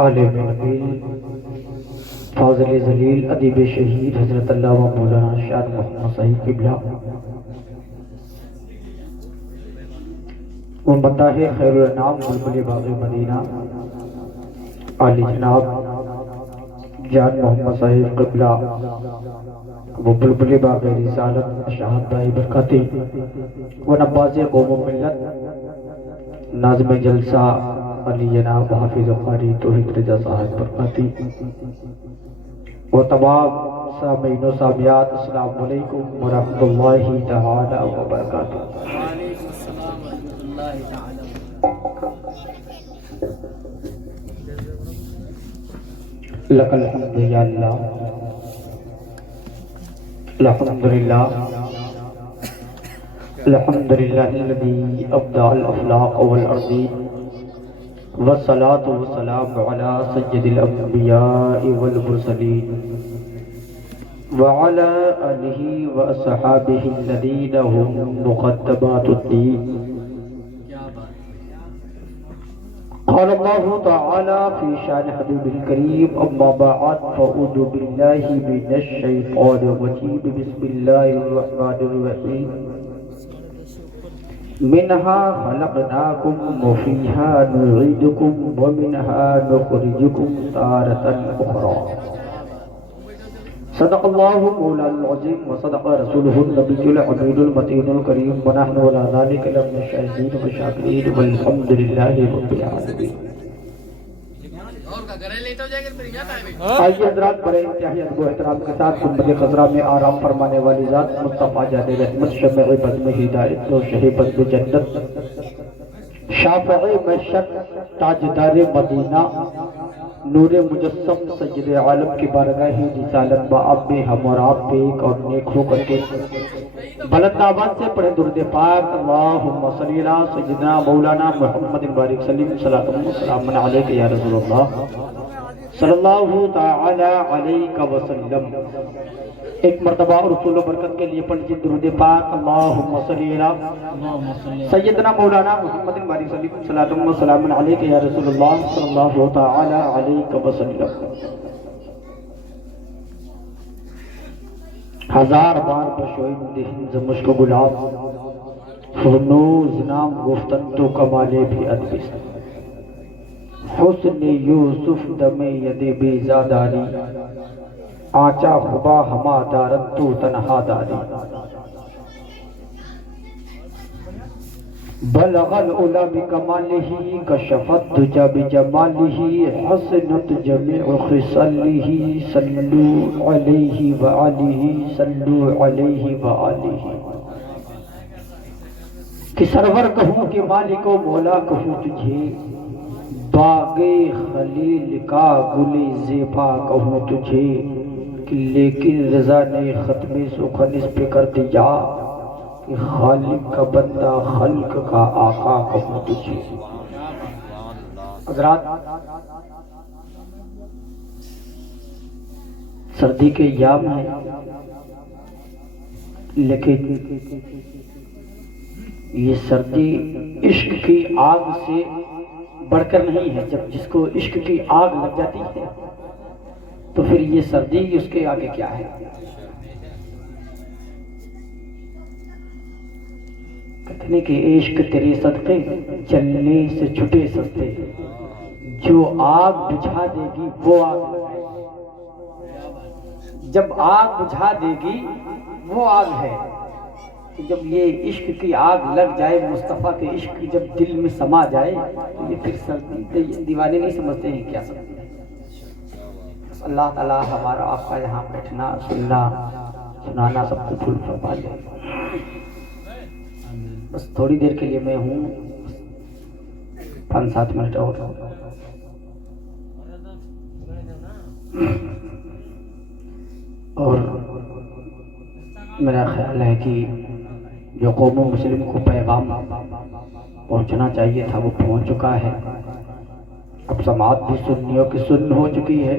عالم نبیل فاضل ذلیل ادیب شہید حضرت علامہ مولانا شاہ محمد صاحب قبلہ ممتاح خیر الانام بلبل باغ مدینہ عالی جناب جان محمد صاحب قبلہ وہ بلبل باغ رسالت شہاد دائی برکاتی وہ نباز قوم و ملت ناظم جلسہ علی جناب حافظ قاری توحید رضا صاحب برکاتی وہ تمام سامعین و سامعات السلام علیکم ورحمۃ اللہ تعالی وبرکاتہ۔ وعلیکم السلام ورحمۃ اللہ تعالی لک الحمد یا اللہ الحمدللہ الحمدللہ الذی ابدع الافلاق والارضین والصلاة والسلام على سید الانبیاء والمرسلین وعلى آلہ واصحابہ الذین هم مقدمات الدین۔ قال الله تعالى في شان حبيبه الكريم أما بعد فأعوذ بالله من الشيطان الرجيم بسم الله الرحمن الرحيم منها خلقناكم وفيها نعيدكم ومنها نخرجكم تارة أخرى۔ صدق الله مولانا العظيم وصدق رسوله النبي الأمين المتين الكريم ونحن على ذلك لمن الشاهدين والشاكرين والحمد لله رب العالمين۔ آئیے حضرات بڑے انتہائی ادب و احترام کے ساتھ گنبد خضرا میں آرام فرمانے والی ذات مصطفیٰ جان رحمت شمع بزم ہدایت و شہ بزم جنت شافع مشک تاجدار مدینہ نور مجسم سید عالم کی بارگاہ رسالت با اب میں ہم اور آپ پہ ایک اور نیک ہو کر کے بلند آواز سے پڑھے درود پاک اللہم صلی اللہ سیدنا مولانا محمد بارک سلیم صلاۃ و سلام علیک یا رسول اللہ صلی اللہ تعالی علیہ وسلم۔ ایک مرتبہ رسول و برکت کے لیے پڑھیے درود پاک اللہم صلی اللہ سیدنا مولانا محمد بارک سلیم صلاۃ و سلام علیک یا رسول اللہ صلی اللہ تعالی علیہ وسلم۔ ہزار بار بشوئن دہن زمشق گلاب فرنوز نام گفتن تو کمالے بھی ادبست حسن یوسف دم ید بیزاداری آنچا خبا ہما دارت تو تنہا داری بلغ العلا بکمالہ کشفت دجا بجمالہ حسنت جمیع خصالہ صلو علیہ وآلہ صلو علیہ وآلہ۔ کہ سرور کہوں کہ مالک و مولا کہوں تجھے باغ خلیل کا گل زیبا کہوں تجھے کہ لیکن رضا نے ختم سخن اس پہ کر دیا کہ خالق کا بندہ خلق کا آقا کہوں تجھے۔ حضرات سردی کے ایام ہیں لیکن یہ سردی عشق کی آگ سے بڑھ کر نہیں ہے۔ جب جس کو عشق کی آگ لگ جاتی ہے تو پھر یہ سردی اس کے آگے کیا ہے۔ کتنے کہ عشق تیرے صدقے جلنے سے چھٹے سستے جو آگ بجھا دے گی وہ آگ لگائے۔ جب آگ بجھا دے گی وہ آگ ہے۔ جب یہ عشق کی آگ لگ جائے مصطفیٰ کے عشق کی جب دل میں سما جائے تو یہ پھر سردی دیوانے نہیں سمجھتے ہیں کیا سردی۔ اللہ تعالی ہمارا آپ کا یہاں بیٹھنا سننا سنانا سب کو قبول فرما لے۔ بس تھوڑی دیر کے لیے میں ہوں 5-7 منٹ اور میرا خیال ہے کہ جو قوم مسلم کو پیغام پہنچنا چاہیے تھا وہ پہنچ چکا ہے۔ اب سماعت بھی سنیوں کی سن ہو چکی ہے۔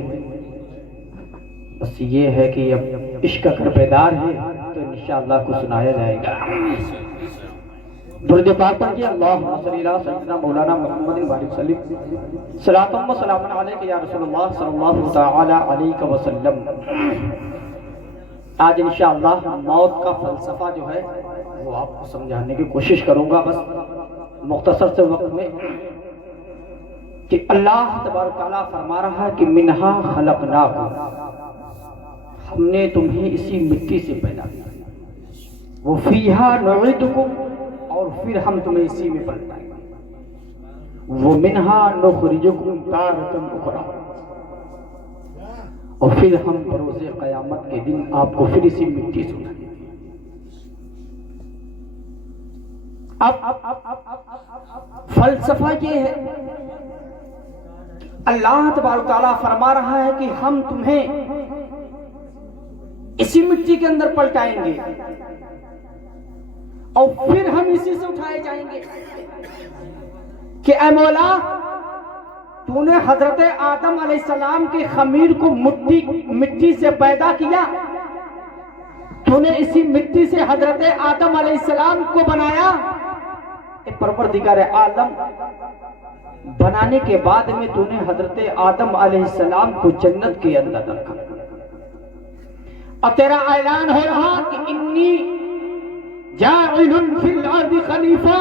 بس یہ ہے کہ اب عشق اگر بیدار ہے تو انشاءاللہ کو سنایا جائے گا۔ درود پاک پڑھیے اللہم صلی اللہ سیدنا مولانا محمد وآلہ وسلم صلاۃ و سلام علیک یا رسول اللہ صلی اللہ تعالی علیہ وسلم۔ آج انشاءاللہ موت کا فلسفہ جو ہے وہ آپ کو سمجھانے کی کوشش کروں گا، بس مختصر سے وقت میں، کہ اللہ تبارک تعالیٰ فرما رہا ہے کہ منہا خلقناکم، ہم نے تمہیں اسی مٹی سے پیدا کیا، وہ فیہا نعیدکم، اور پھر ہم تمہیں اسی میں پلٹائیں گے، وہ منہا نخرجکم تارۃ اخری، اور پھر ہم بروز قیامت کے دن آپ کو پھر اسی مٹی سے اٹھائیں گے۔ اب فلسفہ یہ ہے، اللہ تبارک تعالیٰ فرما رہا ہے کہ ہم تمہیں اسی مٹی کے اندر پلٹائیں گے اور پھر ہم اسی سے اٹھائے جائیں گے کہ اے مولا، تو نے حضرت آدم علیہ السلام کی خمیر کو مٹی سے پیدا کیا، تو نے اسی مٹی سے حضرت آدم علیہ السلام کو بنایا، اے پروردگار عالم، بنانے کے بعد میں تو نے حضرت آدم علیہ السلام کو جنت کے اندر رکھا، اور تیرا اعلان ہو رہا کہ انی جاعل فی الارض خلیفہ،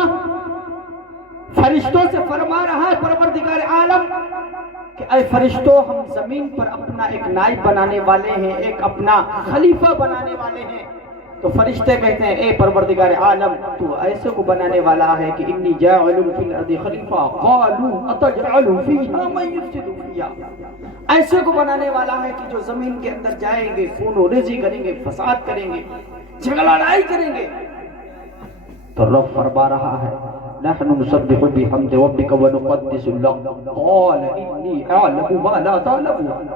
فرشتوں سے فرما رہا ہے پروردگار عالم کہ اے فرشتوں، ہم زمین پر اپنا ایک نائب بنانے والے ہیں، ایک اپنا خلیفہ بنانے والے ہیں۔ تو فرشتے کہتے ہیں اے پروردگار عالم، تو ایسے کو بنانے والا ہے کہ انی جاعل فی الارض خلیفہ، قالوا اتجعل فیہا من یفسد فیہا، ایسے کو بنانے والا ہے کہ جو زمین کے اندر جائیں گے، خون و ریزی کریں گے، فساد کریں گے، جھگڑا لڑائی کریں گے۔ تو رب فرما رہا ہے نحن نسبح بحمد ربک ونقدس لک، قال انی اعلم ما لا تعلمون،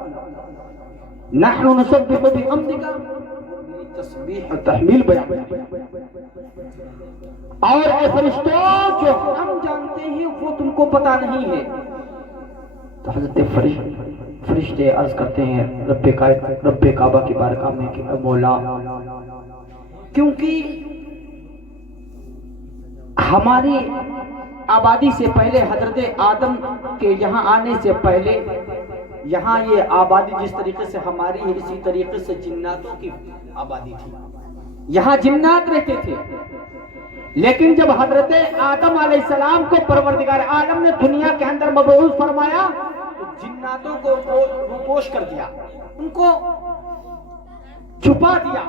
نحن نسبح بحمدک، تسبیح و تحمیل بیان، اور اے فرشتوں، جو ہم جانتے ہیں وہ تم کو پتا نہیں ہے۔ تو حضرت فرشتے عرض کرتے ہیں رب کعبہ کی بارگاہ میں کہ اے مولا، کیونکہ ہماری آبادی سے پہلے، حضرت آدم کے یہاں آنے سے پہلے، یہاں یہ آبادی جس طریقے سے ہماری ہے، اسی طریقے سے جناتوں کی آبادی تھی، یہاں جنات رہتے تھے۔ لیکن جب حضرت آدم علیہ السلام کو پروردگار عالم نے دنیا کے اندر مبعوث فرمایا تو جناتوں کو روپوش کر دیا، ان کو چھپا دیا،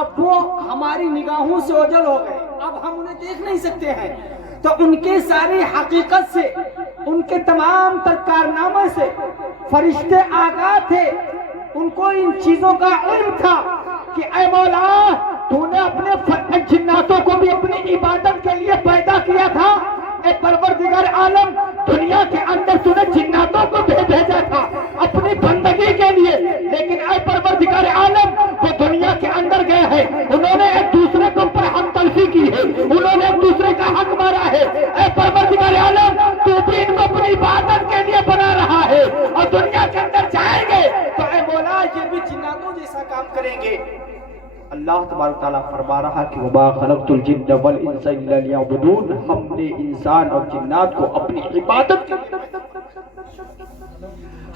اب وہ ہماری نگاہوں سے اوجھل ہو گئے، اب ہم انہیں دیکھ نہیں سکتے ہیں۔ تو ان کے ساری حقیقت سے، ان کے تمام تر کارنامے سے فرشتے آگاہ تھے، ان کو ان چیزوں کا علم تھا کہ اے مولا، تو نے اپنے جناتوں کو بھی اپنی عبادت کے لیے پیدا کیا تھا، اے پروردگار عالم، دنیا کے اندر تو نے جناتوں کو بھیجا تھا اپنی بندگی کے لیے، لیکن اے پروردگار عالم، وہ دنیا کے اندر گئے ہیں، انہوں نے ایک دوسرے کے اوپر حق تلفی کی ہے، انہوں نے ایک دوسرے کا حق مارا ہے، اے پروردگار عالم، تو بھی ان کو اپنی عبادت کے لیے بنا رہا ہے، اور دنیا کے اندر جائیں گے تو اے مولا یہ بھی جناتوں جیسا کام کریں گے۔ اللہ تبارک تعالیٰ فرما رہا کہ وَمَا خَلَقْتُ الْجِنَّ وَالْإِنسَ إِلَّا لِيَعْبُدُونَ، ہم نے انسان اور جنات کو اپنی عبادت کے لیے،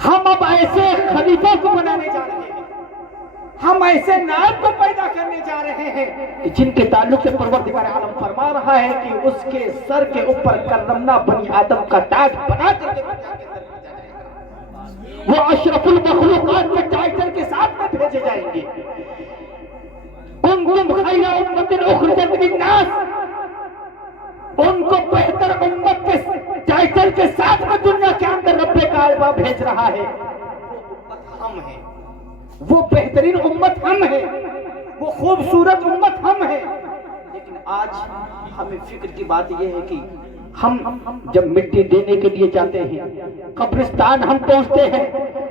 ہم اب ایسے خلیفہ کو بنانے جا رہے ہیں، ہم ایسے نائب کو پیدا کرنے جا رہے ہیں کہ جن کے تعلق سے پروردگار عالم فرما رہا ہے کہ اس کے سر کے اوپر کرمنا بنی آدم کا تاج بنا کر کے دنیا کے اندر بھیجا جائے گا، وہ اشرف المخلوقات کے ٹائٹل کے ساتھ میں بھیجے جائیں گے۔ کنتم خیر امت اخرجت للناس، ان کو بہتر امت کے ٹائٹل کے ساتھ میں دنیا کے اندر رب کعبہ بھیج رہا ہے۔ وہ امت ہم ہیں، وہ بہترین امت ہم ہیں، وہ خوبصورت امت ہم ہیں۔ لیکن آج ہمیں فکر کی بات یہ ہے کہ ہم جب مٹی دینے کے لیے جاتے ہیں، قبرستان ہم پہنچتے ہیں،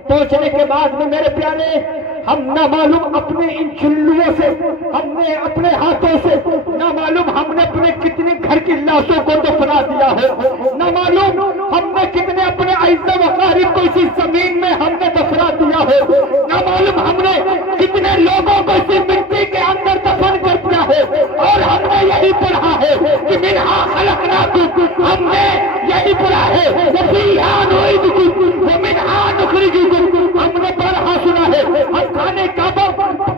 پہنچنے کے بعد میں میرے پیارے، ہم نہ معلوم اپنے ان چلووں سے، ہم نے اپنے ہاتھوں سے نہ معلوم ہم نے اپنے کتنے گھر کی لاشوں کو دفنا دیا ہو، نہ معلوم ہم نے کتنے اپنے اعزا و اقارب کو اسی زمین میں ہم نے دفنا دیا ہو، نہ معلوم ہم نے کتنے لوگوں کو اسی مٹی کے اندر دفن کر دیا ہے، اور ہم نے یہی پڑھا ہے کہ منہا خلقناکم، ہم نے یہی پڑھا ہے وفیہا نعیدکم ومنہا نخرجکم، ہم نے پڑھا سنا ہے، ہم کھانے کعبہ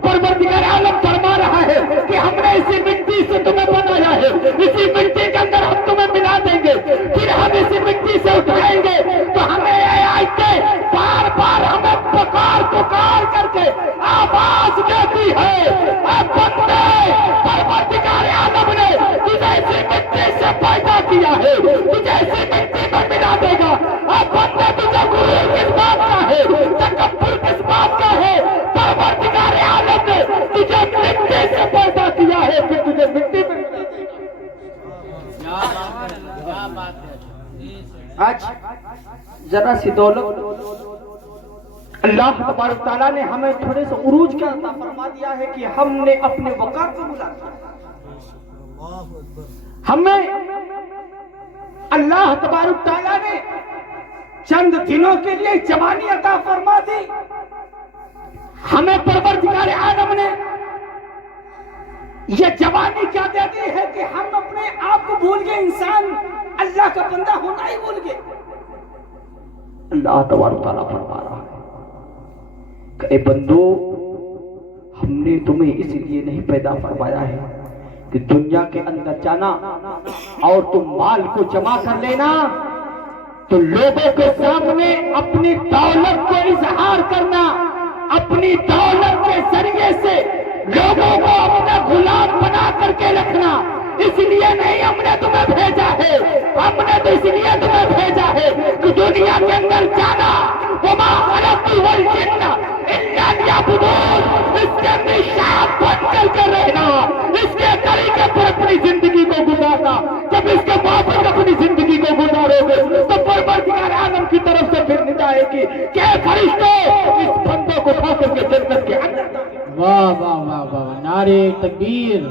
پروردگار عالم فرما رہا ہے کہ ہم نے اسی مٹی سے تمہیں بنایا ہے، اسی مٹی کے اندر ہم تمہیں ملا دیں گے، پھر ہم اسی مٹی سے اٹھائیں گے تو ہمیں اے آیتیں بار بار ہمیں پکار کر کے آواز دیتی ہے، اے بندے پروردگار عالم نے تجھے اسی مٹی سے پیدا کیا ہے، تجھے اسی مٹی میں ملا دے گا، اے بندے تجھے غرور کس بات کا ہے، تکبر کس بات کا ہے، پروردگار عالم نے تجھے مٹی سے پیدا کیا ہے پھر تجھے مٹی میں ملا دے گا۔ کیا بات ہے۔ آج ذرا سی دولت اللہ تبارک تعالیٰ نے ہمیں تھوڑے سے عروج کا عطا فرما دیا ہے کہ ہم نے اپنے وقار کو بلا دیا، ہمیں اللہ تبارک تعالیٰ نے چند دنوں کے لیے جوانی عطا فرما دی، ہمیں پروردگار عالم نے یہ جوانی کیا دے دی ہے کہ ہم اپنے آپ کو بھول گئے، انسان اللہ کا بندہ ہونا ہی بھول گئے۔ اللہ تبارک تعالیٰ فرما رہا ہے کہ اے بندو، ہم نے تمہیں اس لیے نہیں پیدا فرمایا ہے کہ دنیا کے اندر جانا اور تم مال کو جمع کر لینا تو لوگوں کے سامنے اپنی دولت کو اظہار کرنا، اپنی دولت کے ذریعے سے لوگوں کو اپنا غلام بنا کر کے رکھنا، اس لیے نہیں ہم نے تمہیں بھیجا ہے، ہم نے تو اس لیے تمہیں بھیجا ہے کہ دنیا کے اندر جانا، وما خلقت الجن الا لیعبدون، اس کے نشان بن کر کے رہنا، اس کے طریقے پر اپنی زندگی کو گزارنا، جب اس کے موافق اپنی زندگی کو گزارو گے تو پروردگار عالم کی طرف سے پھر ندا ہے کہ اے فرشتوں اس بندوں کو اٹھا کر کے جنت کے اندر۔ واہ واہ واہ واہ، نعرے تکبیر،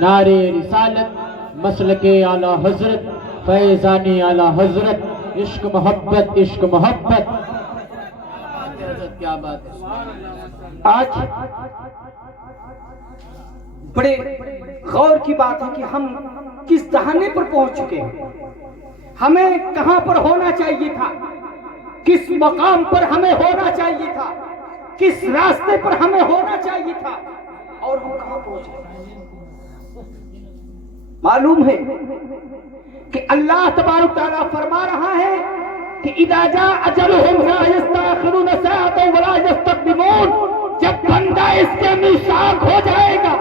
نعرے رسالت، مسلک اعلی حضرت، فیضان اعلی حضرت، عشق محبت، عشق محبت، کیا بات ہے۔ آج بڑے غور کی بات ہے کہ ہم کس دہانے پر پہنچ چکے ہیں، ہمیں کہاں پر ہونا چاہیے تھا، کس مقام پر ہمیں ہونا چاہیے تھا، کس راستے پر ہمیں ہونا چاہیے تھا، اور ہم کہاں پہنچ گئے۔ معلوم ہے کہ اللہ تبارک تعالیٰ فرما رہا ہے کہ اذا جاء اجلهم لا يستأخرون ساعة ولا يستقدمون، جب بندہ اس کے میثاق ہو جائے گا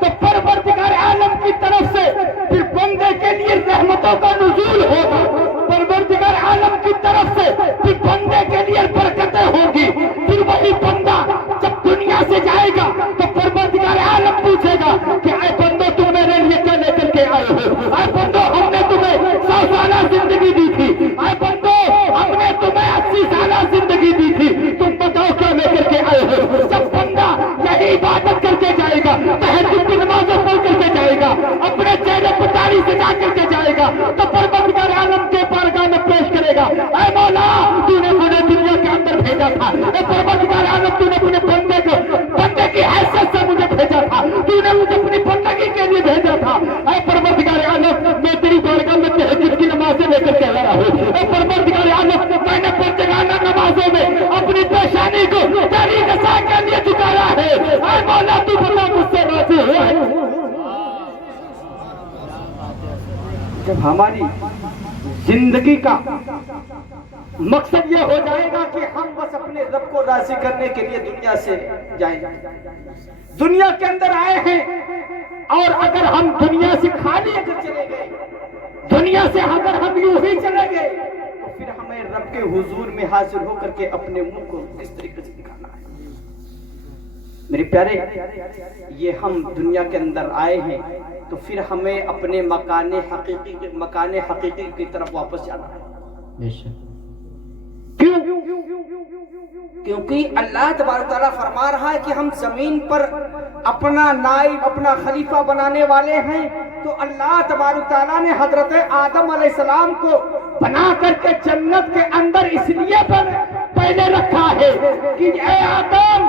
تو پروردگار عالم کی طرف سے پھر بندے کے لیے رحمتوں کا نزول ہوگا، پروردگار عالم کی طرف سے پھر بندے کے لیے برکتیں ہوگی، پھر وہی بندہ جب دنیا سے جائے گا تو پروردگار عالم پوچھے گا کہ اے بندو تم میرے لیے کیا لے کر کے آئے ہو، اے بندو ہم نے تمہیں 100 سالہ زندگی دی تھی، اے بندو ہم نے تمہیں 80 سالہ زندگی دی تھی، تم بتاؤ کیا لے کر کے آئے ہو۔ جب بندہ یہی عبادت کر کے جائے گا، تہجد کی نمازیں پڑھ کر کے جائے گا، اپنے چہرے پر داڑھی سجا کر کے جائے گا تو پروردگار عالم کے بارگاہ میں پیش کرے گا، اے مولا تو نے مجھے دنیا کے اندر بھیجا تھا، اے پروردگار عالم تو نے اپنے بندے کی حیثیت سے مجھے بھیجا تھا، تو نے مجھے اپنی بندگی کے لیے بھیجا تھا، اے پروردگار عالم میں تیری بارگاہ میں تہجد کی نمازیں لے کر کے آیا ہوں، اے پروردگار عالم میں نے پنجگانہ نمازوں میں اپنی پیشانی کو تیری رضا کے لیے جھکایا ہے، اے مولا تو بتا مجھ سے راضی ہے۔ جب ہماری زندگی کا مقصد یہ ہو جائے گا کہ ہم بس اپنے رب کو راضی کرنے کے لیے دنیا سے جائیں، دنیا کے اندر آئے ہیں، اور اگر ہم دنیا سے خالی اگر چلے گئے، دنیا سے اگر ہم یوں ہی چلے گئے تو پھر ہمیں رب کے حضور میں حاضر ہو کر کے اپنے منہ کو کس طریقے سے دکھانا ہے۔ میرے پیارے، یہ ہم دنیا کے اندر آئے ہیں تو پھر ہمیں اپنے مکان حقیقی کی طرف واپس جانا ہے۔ کیوں؟ کیونکہ اللہ تبارک تعالیٰ فرما رہا ہے کہ ہم زمین پر اپنا نائب، اپنا خلیفہ بنانے والے ہیں، تو اللہ تبارک تعالیٰ نے حضرت آدم علیہ السلام کو بنا کر کے جنت کے اندر اس لیے پہلے رکھا ہے کہ اے آدم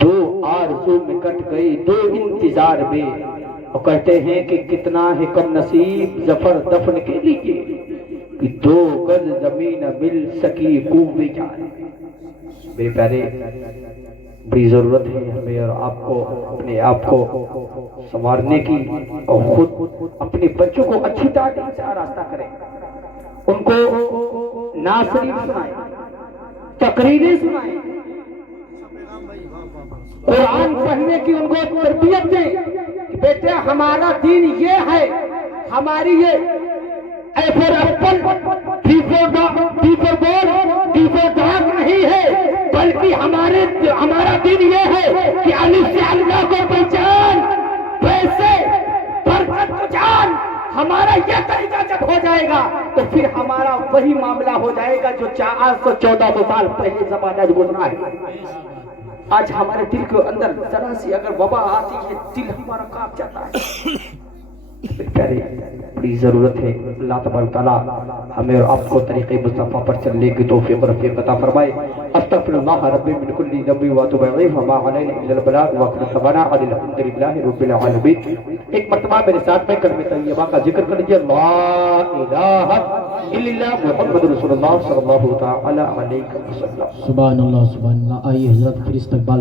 دو آرزو میں کٹ گئی دو انتظار میں، اور کہتے ہیں کہ کتنا ہے کم نصیب ظفر دفن کے لیے کہ دو گز زمین مل سکی کوہ جان۔ میرے پیارے، بڑی ضرورت ہے ہمیں اور آپ کو اپنے آپ کو سنوارنے کی، اور خود اپنے بچوں کو اچھی تعلیم سے آراستہ کریں، ان کو نعت شریف سنائیں، تقریریں سنائیں، قرآن پڑھنے کی ان کو تربیت دیں کہ بیٹے ہمارا دین یہ ہے، ہماری یہ اے فور ایپل ڈی فور بال ڈی فور ڈاگ نہیں ہے، بلکہ ہمارا دین یہ ہے کہ الف سے اللہ کو پہچان، پیسے برکت کو جان۔ ہمارا یہ طریقہ جب ہو جائے گا تو پھر ہمارا وہی معاملہ ہو جائے گا جو 1400 سال پہلے زمانہ گزرا ہے۔ آج ہمارے دل کے اندر ذرا سی اگر وبا آتی ہے دل ہمارا کانپ جاتا ہے۔ پیارے، بڑی ضرورت ہے اللہ تبارک تعالیٰ ہمیں اور آپ کو طریقے مصطفیٰ پر چلنے کی توفیق و رفیق عطا فرمائے۔ استغفر اللہ ربی من کل ذنب واتوب الیہ وما علینا الا البلاغ واخر دعوانا ان الحمد للہ رب العالمین۔ ایک مرتبہ میرے ساتھ میں کلمہ طیبہ کا ذکر کر لیجیے، لا الہ الا اللہ محمد رسول اللہ صلی اللہ تعالی علیہ وسلم۔ سبحان اللہ سبحان اللہ۔ آئیے حضرت پھر استقبال